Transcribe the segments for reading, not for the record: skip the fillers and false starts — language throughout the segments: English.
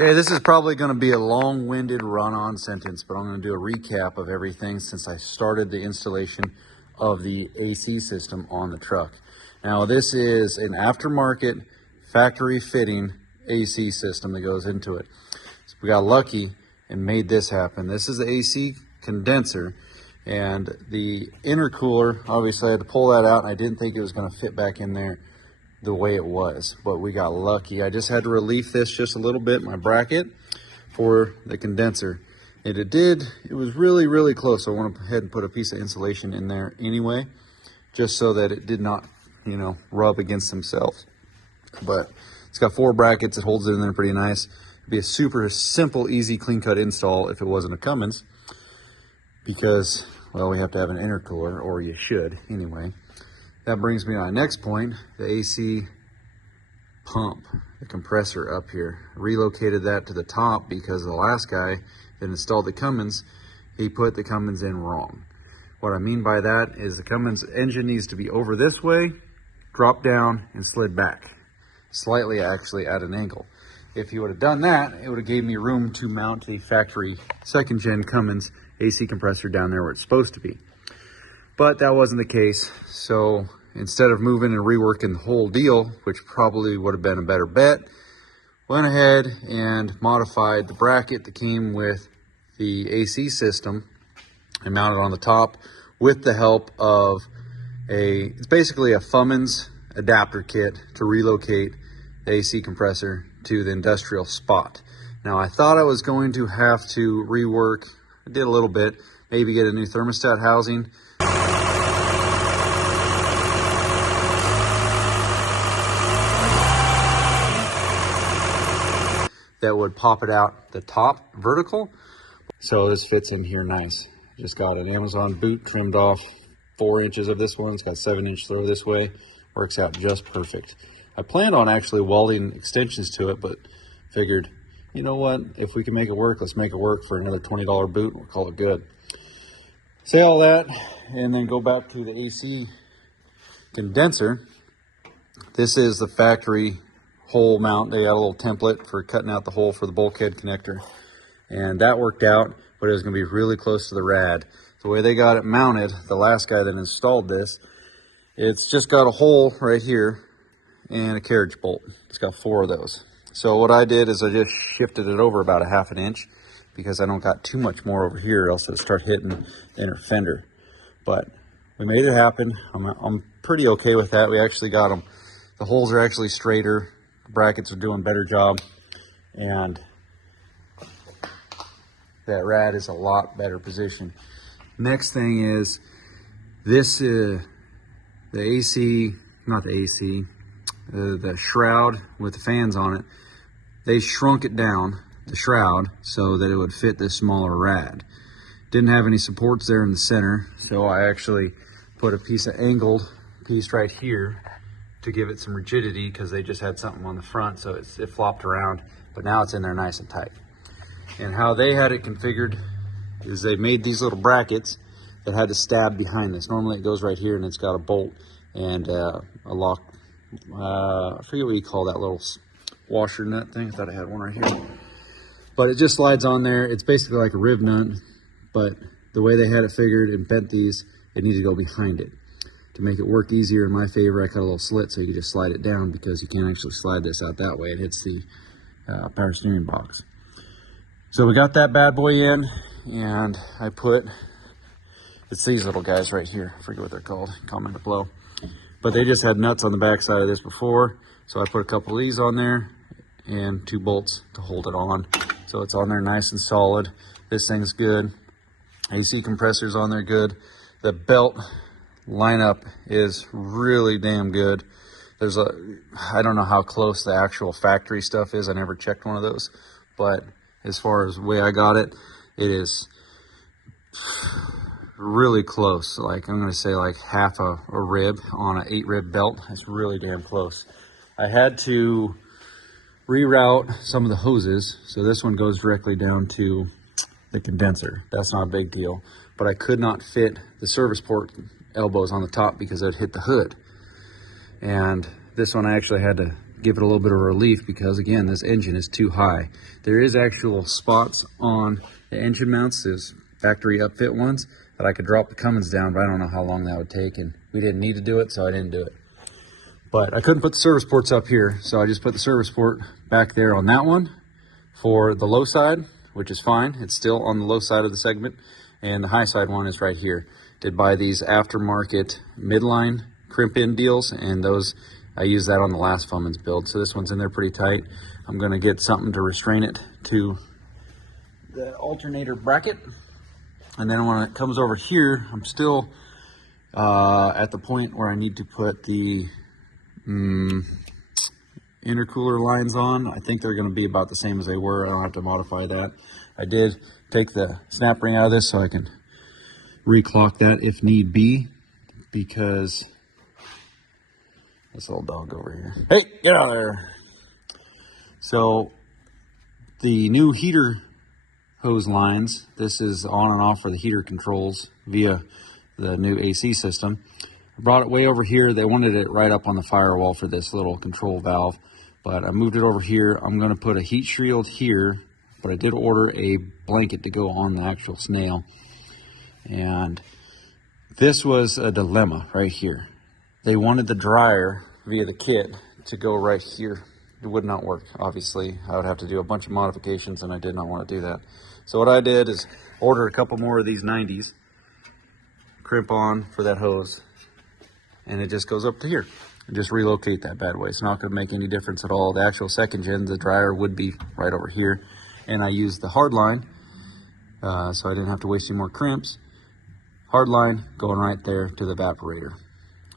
Okay, this is probably going to be a long-winded run-on sentence, but I'm going to do a recap of everything since I started the installation of the AC system on the truck. Now, this is an aftermarket factory fitting AC system that goes into it. So we got lucky and made this happen. This is the AC condenser, and the intercooler, obviously I had to pull that out, and I didn't think it was going to fit back in there the way it was, but we got lucky. I just had to relief this just a little bit, my bracket for the condenser. And it was really close. So I went ahead and put a piece of insulation in there anyway, just so that it did not, rub against themselves. But it's got 4 brackets, it holds it in there pretty nice. It'd be a super simple, easy, clean cut install if it wasn't a Cummins, because, well, we have to have an intercooler, or you should anyway. That brings me to my next point, the AC pump, the compressor up here. Relocated that to the top because the last guy that installed the Cummins, he put the Cummins in wrong. What I mean by that is the Cummins engine needs to be over this way, drop down, and slid back. Slightly actually at an angle. If you would have done that, it would have gave me room to mount the factory 2nd gen Cummins AC compressor down there where it's supposed to be. But that wasn't the case, so instead of moving and reworking the whole deal, which probably would have been a better bet, went ahead and modified the bracket that came with the AC system and mounted on the top with the help of it's basically a Cummins adapter kit to relocate the AC compressor to the industrial spot. Now, I thought I was going to have to rework, I did a little bit, maybe get a new thermostat housing. That would pop it out the top vertical. So this fits in here nice. Just got an Amazon boot trimmed off 4 inches of this one. It's got 7-inch throw this way. Works out just perfect. I planned on actually welding extensions to it, but figured, you know what? If we can make it work, let's make it work for another $20 boot. We'll call it good. Say all that and then go back to the AC condenser. This is the factory hole mount. They got a little template for cutting out the hole for the bulkhead connector, and that worked out, but it was going to be really close to the rad. The way they got it mounted, the last guy that installed this, it's just got a hole right here and a carriage bolt. It's got 4 of those. So what I did is I just shifted it over about 1/2 inch because I don't got too much more over here, else it'll start hitting the inner fender. But we made it happen. I'm pretty okay with that. We actually got them. The holes are actually straighter. Brackets are doing a better job, and that rad is a lot better position. Next thing is this, the AC, not the AC, the shroud with the fans on it. They shrunk it down, the shroud, so that it would fit this smaller rad. Didn't have any supports there in the center, so I actually put a piece of angled piece right here to give it some rigidity, because they just had something on the front, so it flopped around, but now it's in there nice and tight. And how they had it configured is they made these little brackets that had to stab behind this. Normally it goes right here and it's got a bolt and a lock, I forget what you call that little washer nut thing. I thought I had one right here, but it just slides on there. It's basically like a rib nut, but the way they had it figured and bent these, it needed to go behind it. To make it work easier in my favor, I cut a little slit so you can just slide it down, because you can't actually slide this out that way. It hits the power steering box. So we got that bad boy in, and I put, it's these little guys right here. I forget what they're called, comment below. But they just had nuts on the back side of this before, so I put a couple of these on there and 2 bolts to hold it on. So it's on there nice and solid. This thing's good. AC compressor's on there good. The belt lineup is really damn good. I don't know how close the actual factory stuff is. I never checked one of those, but as far as the way I got it, it is really close. Like, I'm going to say like half a rib on an 8-rib belt. It's really damn close. I had to reroute some of the hoses, so this one goes directly down to the condenser. That's not a big deal, but I could not fit the service port elbows on the top because I'd hit the hood. And this one I actually had to give it a little bit of relief because, again, this engine is too high. There is actual spots on the engine mounts, those factory upfit ones, that I could drop the Cummins down, but I don't know how long that would take, and we didn't need to do it, so I didn't do it. But I couldn't put the service ports up here, so I just put the service port back there on that one for the low side, which is fine. It's still on the low side of the segment, and the high side one is right here. Did buy these aftermarket midline crimp-in deals, and those, I used that on the last Cummins build. So this one's in there pretty tight. I'm gonna get something to restrain it to the alternator bracket. And then when it comes over here, I'm still at the point where I need to put the intercooler lines on. I think they're gonna be about the same as they were. I don't have to modify that. I did take the snap ring out of this so I can reclock that if need be, because this little dog over here. Hey, get out of there. So the new heater hose lines, this is on and off for the heater controls via the new AC system. I brought it way over here. They wanted it right up on the firewall for this little control valve, but I moved it over here. I'm going to put a heat shield here, but I did order a blanket to go on the actual snail. And this was a dilemma right here. They wanted the dryer via the kit to go right here. It would not work, obviously. I would have to do a bunch of modifications, and I did not want to do that. So what I did is order a couple more of these 90s, crimp on for that hose, and it just goes up to here. And just relocate that bad way. It's not going to make any difference at all. The actual second gen, the dryer would be right over here. And I used the hard line, so I didn't have to waste any more crimps. Hard line going right there to the evaporator.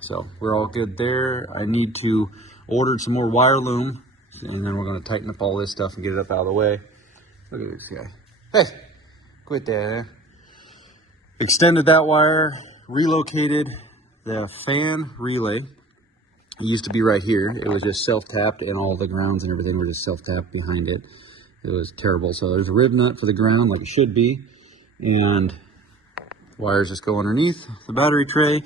So we're all good there. I need to order some more wire loom, and then we're going to tighten up all this stuff and get it up out of the way. Look at this guy. Hey, quit that. Extended that wire, relocated the fan relay. It used to be right here. It was just self-tapped, and all the grounds and everything were just self-tapped behind it. It was terrible. So there's a rib nut for the ground like it should be, and wires just go underneath the battery tray.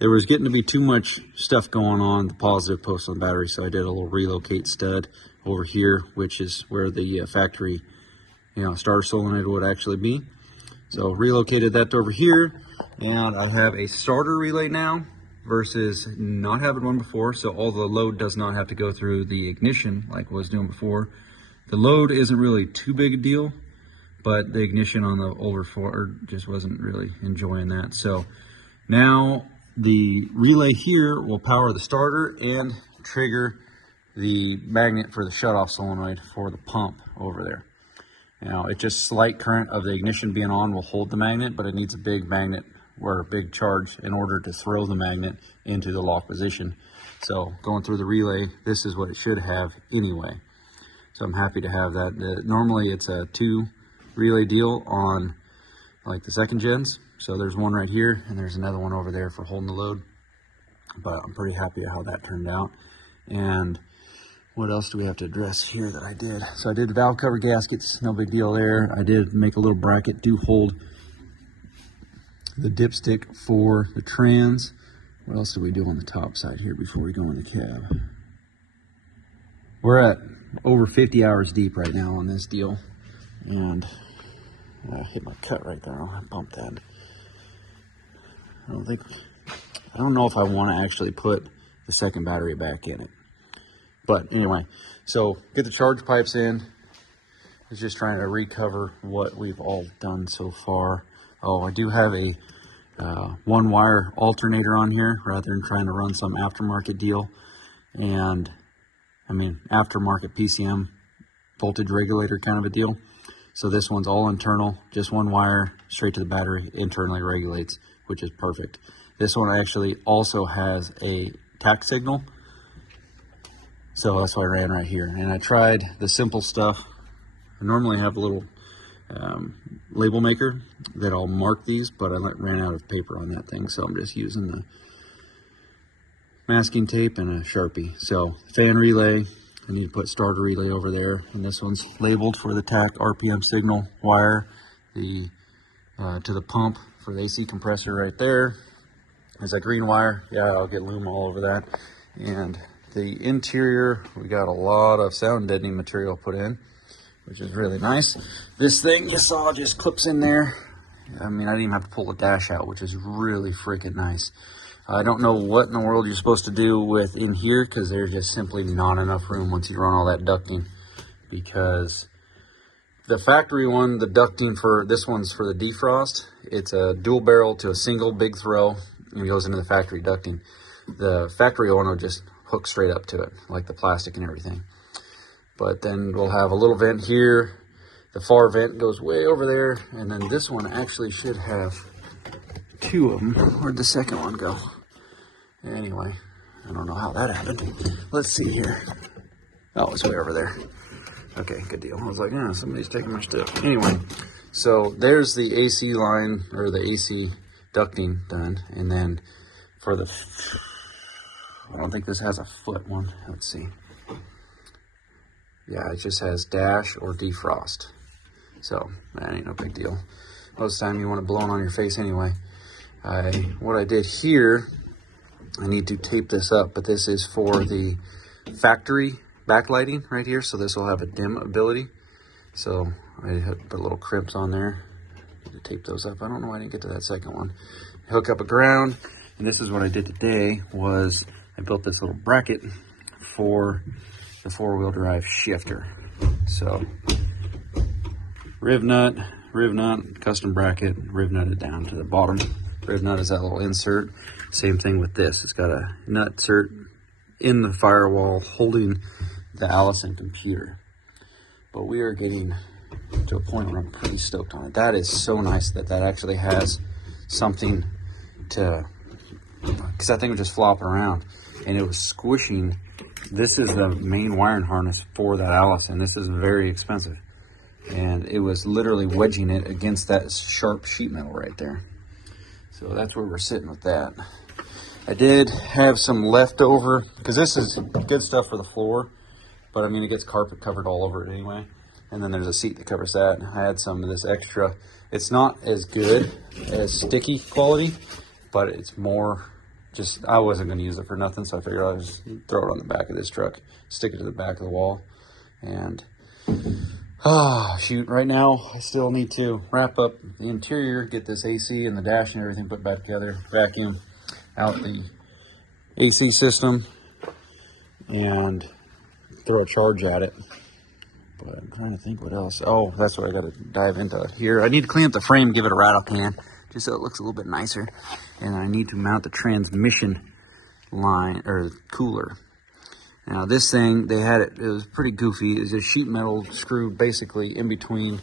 There was getting to be too much stuff going on the positive post on the battery, so I did a little relocate stud over here, which is where the factory, starter solenoid would actually be. So relocated that to over here, and I have a starter relay now versus not having one before, so all the load does not have to go through the ignition like I was doing before. The load isn't really too big a deal, but the ignition on the older Ford just wasn't really enjoying that. So now the relay here will power the starter and trigger the magnet for the shutoff solenoid for the pump over there. Now, it's just slight current of the ignition being on will hold the magnet, but it needs a big magnet or a big charge in order to throw the magnet into the lock position. So going through the relay, this is what it should have anyway. So I'm happy to have that. Normally it's a 2 relay deal on like the second gens. So there's one right here, and there's another one over there for holding the load. But I'm pretty happy how that turned out. And what else do we have to address here that I did? So I did the valve cover gaskets, no big deal there. I did make a little bracket to hold the dipstick for the trans. What else did we do on the top side here before we go in the cab? We're at over 50 hours deep right now on this deal. And I hit my cut right there. I bumped that. I don't know if I want to actually put the second battery back in it. But anyway, so get the charge pipes in. It's just trying to recover what we've all done so far. Oh, I do have a one wire alternator on here rather than trying to run some aftermarket deal. And I mean, aftermarket PCM voltage regulator kind of a deal. So this one's all internal, just one wire straight to the battery, internally regulates, which is perfect. This one actually also has a tact signal. So that's why I ran right here. And I tried the simple stuff. I normally have a little label maker that I'll mark these, but I ran out of paper on that thing. So I'm just using the masking tape and a Sharpie. So fan relay, I need to put starter relay over there. And this one's labeled for the tact RPM signal wire. The to the pump for the AC compressor right there. There's that green wire. Yeah, I'll get loom all over that. And The interior, we got a lot of sound deadening material put in, which is really nice. This thing you saw just clips in there. I mean, I didn't even have to pull the dash out, which is really freaking nice. I don't know what in the world you're supposed to do with in here, because there's just simply not enough room once you run all that ducting. Because the factory one, the ducting for this one's for the defrost. It's a dual barrel to a single big throw, and it goes into the factory ducting. The factory one will just hook straight up to it, like the plastic and everything. But then we'll have a little vent here. The far vent goes way over there, and then this one actually should have two of them. Where'd the second one go? Anyway, I don't know how that happened. Let's see here. Oh, it's way over there. Okay, good deal. I was like, yeah, somebody's taking my stuff. Anyway, so there's the AC line, or the AC ducting done. And then for the, I don't think this has a foot one. Let's see. Yeah, it just has dash or defrost. So that ain't no big deal. Most of the time you want it blown on your face anyway. What I did here, I need to tape this up, but this is for the factory backlighting right here. So this will have a dim ability. So I put little crimps on there. Need to tape those up. I don't know why I didn't get to that second one. Hook up a ground, and this is what I did today. Was I built this little bracket for the four-wheel drive shifter. So riv nut, custom bracket, riv nutted down to the bottom. Riv nut is that little insert. Same thing with this. It's got a nut insert in the firewall holding the Allison computer. But we are getting to a point where I'm pretty stoked on it. That is so nice that that actually has something to, because that thing was just flopping around and it was squishing. This is the main wiring harness for that Allison. This is very expensive. And it was literally wedging it against that sharp sheet metal right there. So that's where we're sitting with that. I did have some leftover, because this is good stuff for the floor, but I mean, it gets carpet covered all over it anyway. And then there's a seat that covers that. I had some of this extra. It's not as good as sticky quality, but it's more just, I wasn't going to use it for nothing, so I figured I'd just throw it on the back of this truck, stick it to the back of the wall. And shoot, right now I still need to wrap up the interior, get this AC and the dash and everything put back together, vacuum out the AC system, and throw a charge at it. But I'm trying to think what else. Oh, that's what I got to dive into here. I need to clean up the frame, give it a rattle can, just so it looks a little bit nicer. And I need to mount the transmission line, or cooler. Now this thing, they had it, it was pretty goofy. It was a sheet metal screwed basically in between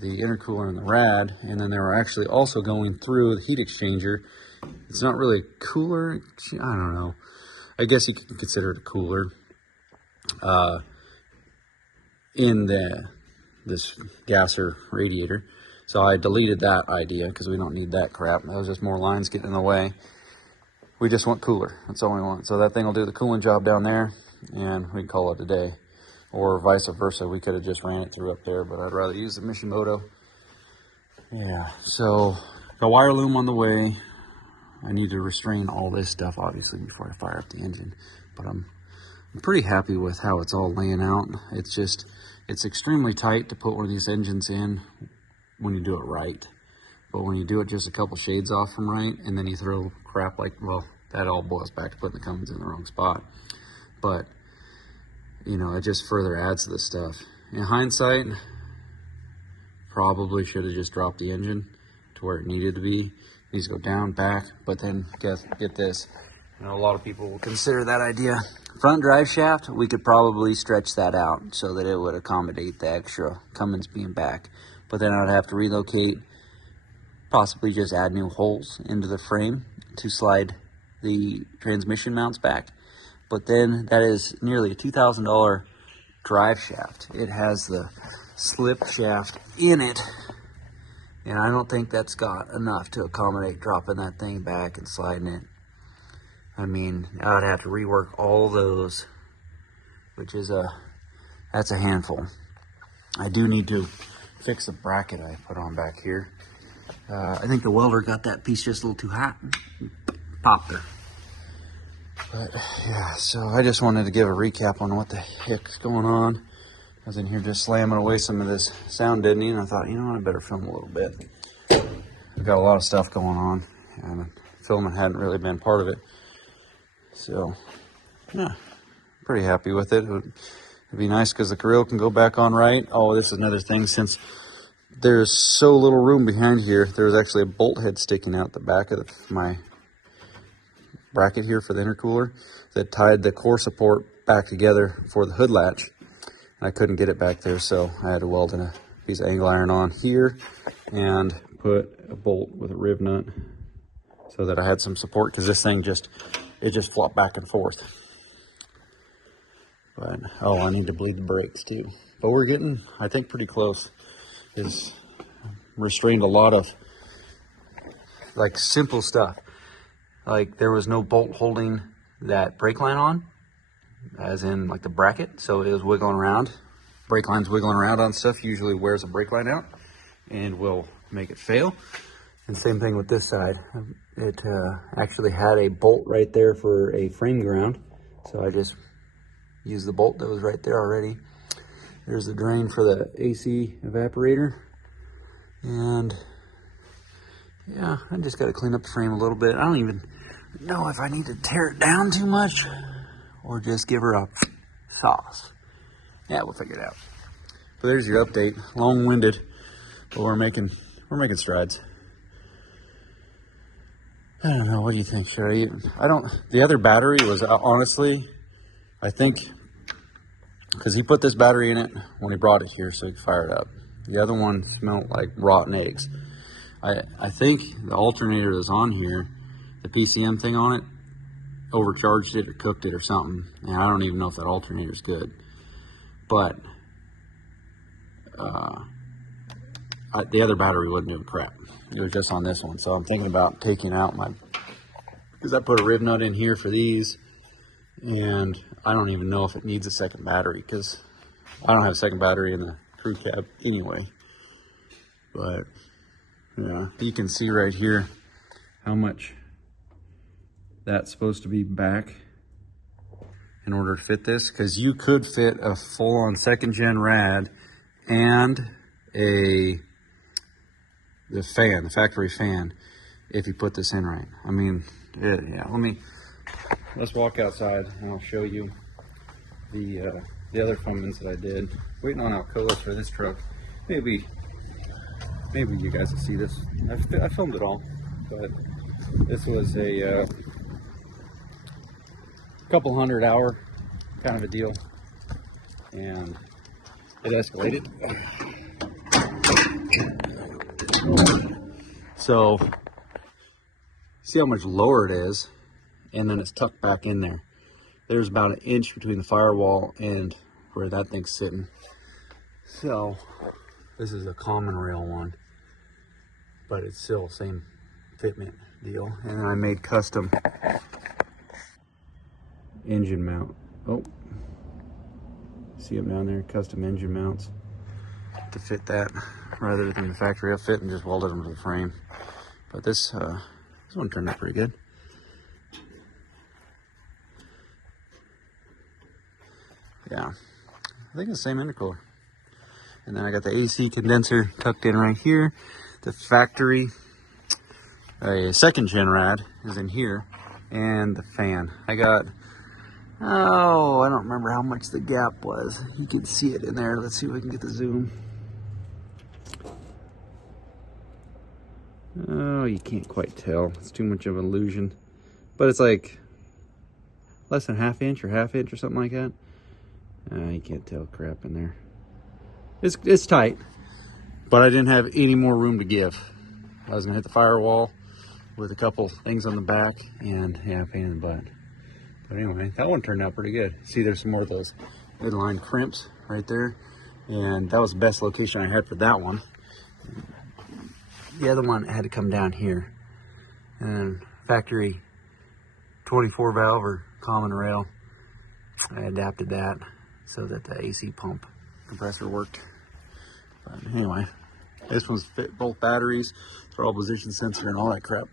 the intercooler and the rad. And then they were actually also going through the heat exchanger. It's not really a cooler, I don't know. I guess you could consider it a cooler. In this gasser radiator. So I deleted that idea because we don't need that crap. That was just more lines getting in the way. We just want cooler. That's all we want. So that thing will do the cooling job down there, and we can call it a day. Or vice versa. We could have just ran it through up there, but I'd rather use the Mishimoto. Yeah, so got wire loom on the way. I need to restrain all this stuff, obviously, before I fire up the engine. But I'm pretty happy with how it's all laying out. It's extremely tight to put one of these engines in when you do it right. But when you do it just a couple shades off from right, and then you throw crap like, well, that all boils back to putting the Cummins in the wrong spot. But, you know, it just further adds to this stuff. In hindsight, probably should have just dropped the engine to where it needed to be. It needs to go down, back, but then get this. You know, a lot of people will consider that idea. Front drive shaft, we could probably stretch that out so that it would accommodate the extra Cummins being back. But then I would have to relocate, possibly just add new holes into the frame to slide the transmission mounts back. But then that is nearly a $2,000 drive shaft. It has the slip shaft in it, and I don't think that's got enough to accommodate dropping that thing back and sliding it. I mean, I'd have to rework all those, which is that's a handful. I do need to fix the bracket I put on back here. I think the welder got that piece just a little too hot. Popped her. But yeah, so I just wanted to give a recap on what the heck's going on. I was in here just slamming away some of this sound deadening, and I thought, you know what, I better film a little bit. I've got a lot of stuff going on, and filming hadn't really been part of it. So, yeah, pretty happy with it. It'd be nice because the grill can go back on right. Oh, this is another thing, since there's so little room behind here, there's actually a bolt head sticking out the back of my bracket here for the intercooler that tied the core support back together for the hood latch. I couldn't get it back there, so I had to weld in a piece of angle iron on here and put a bolt with a rib nut so that I had some support, because this thing just flopped back and forth. But oh, I need to bleed the brakes too. But we're getting, I think, pretty close. Is restrained a lot of like simple stuff. Like there was no bolt holding that brake line on, as in like the bracket, so it was wiggling around. Brake line's wiggling around on stuff usually wears a brake line out and will make it fail. And same thing with this side. It actually had a bolt right there for a frame ground, so I just used the bolt that was right there already. There's the drain for the AC evaporator, and yeah, I just got to clean up the frame a little bit. I don't even know if I need to tear it down too much or just give her a sauce. Yeah, we'll figure it out. But there's your update. Long-winded, but we're making strides. I don't know. What do you think? Should I eat? The other battery was honestly, I think, because he put this battery in it when he brought it here so he could fire it up. The other one smelled like rotten eggs. I think the alternator that's on here, the PCM thing on it, overcharged it or cooked it or something. And I don't even know if that alternator is good. But the other battery wasn't doing crap. It was just on this one. So I'm thinking about taking out because I put a rib nut in here for these, and I don't even know if it needs a second battery, because I don't have a second battery in the crew cab anyway. But yeah, you can see right here how much that's supposed to be back in order to fit this, because you could fit a full-on second gen rad and the factory fan, if you put this in right. I mean, yeah, let's walk outside and I'll show you the other Cummins that I did. Waiting on Alcoas for this truck. Maybe you guys will see this. I filmed it all, but this was a couple 100-hour kind of a deal, and it escalated. So see how much lower it is, and then it's tucked back in there. There's about an inch between the firewall and where that thing's sitting. So this is a common rail one, but it's still same fitment deal. And then I made custom engine mount. Oh, see them down there? Custom engine mounts to fit that, rather than the factory outfit, and just welded them to the frame. But this one turned out pretty good. Yeah, I think it's the same intercooler. And then I got the AC condenser tucked in right here. The factory, a second gen rad is in here, and the fan. I got, oh, I don't remember how much the gap was. You can see it in there. Let's see if we can get the zoom. Oh, you can't quite tell. It's too much of an illusion. But it's like less than half inch or something like that. You can't tell crap in there. It's tight, but I didn't have any more room to give. I was gonna hit the firewall with a couple things on the back, and yeah, pain in the butt. But anyway, that one turned out pretty good. See, there's some more of those midline crimps right there, and that was the best location I had for that one. The other one had to come down here, and then factory 24 valve or common rail, I adapted that so that the AC pump compressor worked. But anyway, this one's fit both batteries, throttle position sensor, and all that crap.